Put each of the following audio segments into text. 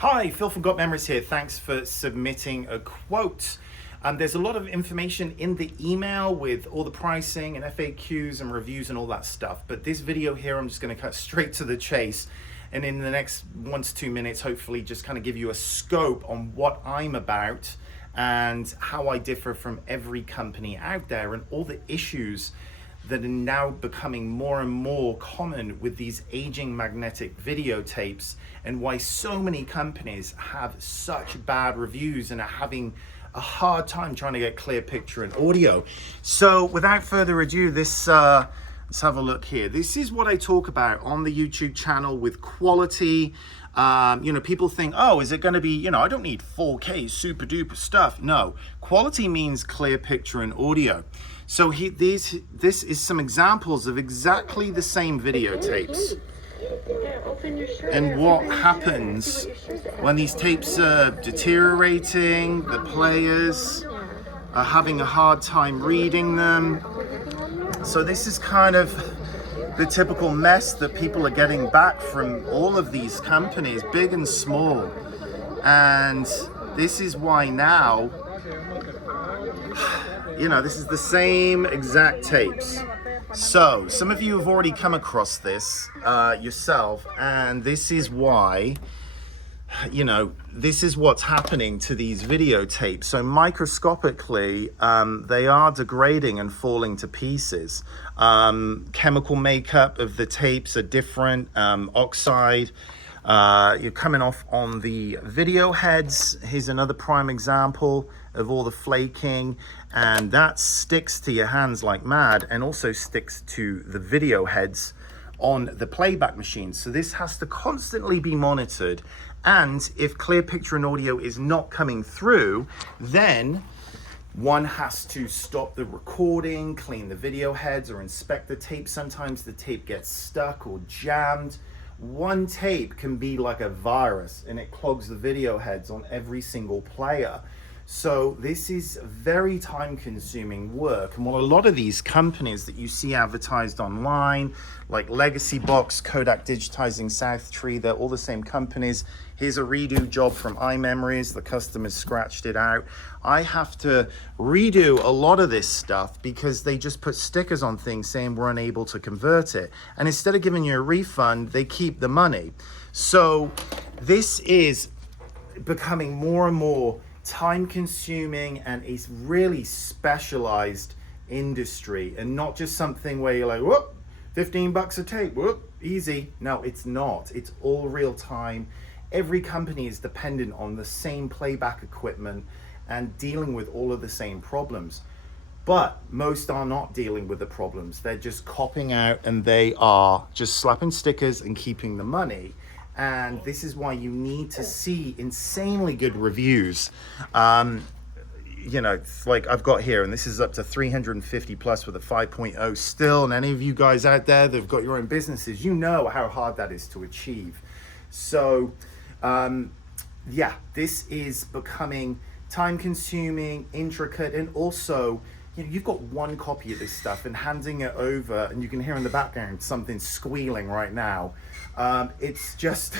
Hi, Phil from Got Memories here. Thanks for submitting a quote. There's a lot of information in the email with all the pricing and FAQs and reviews and all that stuff. But this video here, I'm just going to cut straight to the chase. And in the next 1 to 2 minutes, hopefully just kind of give you a scope on what I'm about and how I differ from every company out there and all the issues that are now becoming more and more common with these aging magnetic videotapes, and why so many companies have such bad reviews and are having a hard time trying to get clear picture and audio. So without further ado, let's have a look here. This is what I talk about on the YouTube channel with quality. People think, oh, is it going to be, I don't need 4K super duper stuff. No, quality means clear picture and audio. So this is some examples of exactly the same videotapes. And what happens when these tapes are deteriorating, the players are having a hard time reading them. So this is kind of the typical mess that people are getting back from all of these companies, big and small. And this is why now, this is the same exact tapes. So some of you have already come across this yourself, and this is why, this is what's happening to these videotapes. So microscopically, they are degrading and falling to pieces. Chemical makeup of the tapes are different, oxide. You're coming off on the video heads. Here's another prime example of all the flaking, and that sticks to your hands like mad, and also sticks to the video heads on the playback machine. So this has to constantly be monitored, and if clear picture and audio is not coming through, then one has to stop the recording, clean the video heads, or inspect the tape. Sometimes the tape gets stuck or jammed. One tape can be like a virus, and it clogs the video heads on every single player. So this is very time-consuming work, and what a lot of these companies that you see advertised online, like Legacy Box, Kodak Digitizing, Southtree, they're all the same companies. Here's a redo job from iMemories. The customer's scratched it out. I have to redo a lot of this stuff because they just put stickers on things saying we're unable to convert it. And instead of giving you a refund, they keep the money. So this is becoming more and more time consuming, and a really specialized industry, and not just something where you're like, whoop, 15 bucks a tape, whoop, easy. No, it's not. It's all real time. Every company is dependent on the same playback equipment and dealing with all of the same problems. But most are not dealing with the problems. They're just copping out, and they are just slapping stickers and keeping the money. And this is why you need to see insanely good reviews. Like I've got here, and this is up to 350 plus with a 5.0 still. And any of you guys out there that have got your own businesses, you know how hard that is to achieve. So, this is becoming time consuming, intricate, and also, you've got one copy of this stuff, and handing it over, and you can hear in the background something squealing right now. It's just,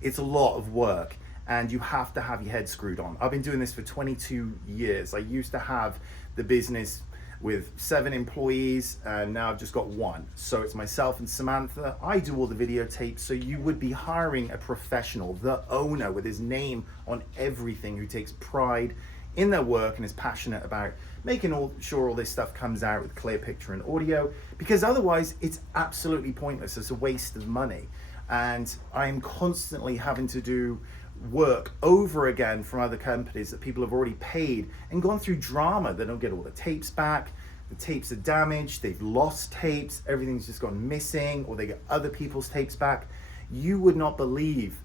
it's a lot of work, and you have to have your head screwed on. I've been doing this for 22 years. I used to have the business with 7 employees, and now I've just got 1. So it's myself and Samantha. I do all the videotapes, so you would be hiring a professional, the owner with his name on everything, who takes pride in their work and is passionate about making sure all this stuff comes out with clear picture and audio, because otherwise it's absolutely pointless. It's a waste of money. And I'm constantly having to do work over again from other companies that people have already paid and gone through drama. They don't get all the tapes back. The tapes are damaged. They've lost tapes. Everything's just gone missing, or they get other people's tapes back. You would not believe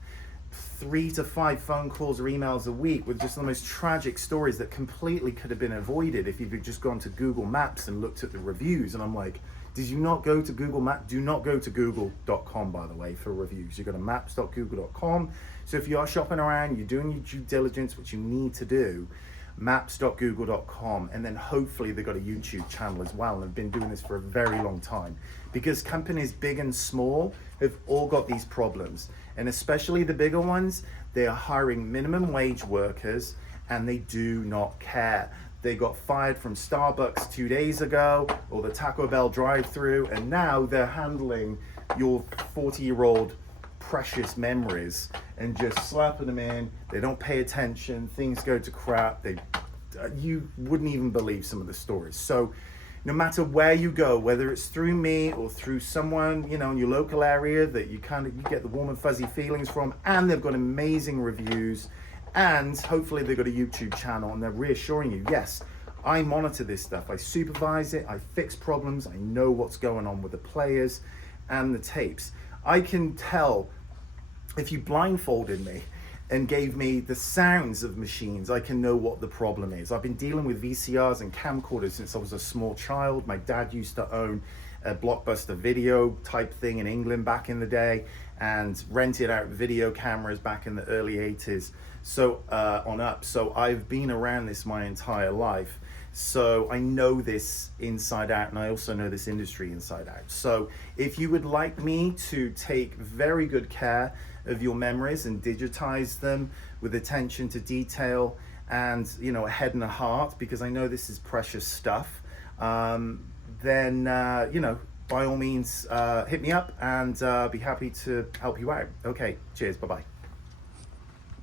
3 to 5 phone calls or emails a week with just the most tragic stories that completely could have been avoided if you'd just gone to Google Maps and looked at the reviews. And I'm like, did you not go to Google Maps? Do not go to google.com, by the way, for reviews. You go to maps.google.com. So if you are shopping around, you're doing your due diligence, which you need to do, maps.google.com, and then hopefully they've got a YouTube channel as well, and have been doing this for a very long time, because companies big and small have all got these problems, and especially the bigger ones, they are hiring minimum wage workers and they do not care. They got fired from Starbucks 2 days ago, or the Taco Bell drive-through, and now they're handling your 40-year-old precious memories and just slapping them in. They don't pay attention, things go to crap. You wouldn't even believe some of the stories. So no matter where you go, whether it's through me or through someone, you know, in your local area that you get the warm and fuzzy feelings from, and they've got amazing reviews, and hopefully they've got a YouTube channel and they're reassuring you, yes, I monitor this stuff, I supervise it, I fix problems, I know what's going on with the players and the tapes. I can tell if you blindfolded me and gave me the sounds of machines, I can know what the problem is. I've been dealing with VCRs and camcorders since I was a small child. My dad used to own a Blockbuster video type thing in England back in the day, and rented out video cameras back in the early 80s, so on up. So I've been around this my entire life. So I know this inside out, and I also know this industry inside out. So if you would like me to take very good care of your memories and digitize them with attention to detail and, you know, a head and a heart, because I know this is precious stuff, then, you know, by all means, hit me up, and be happy to help you out. Okay, cheers, bye-bye.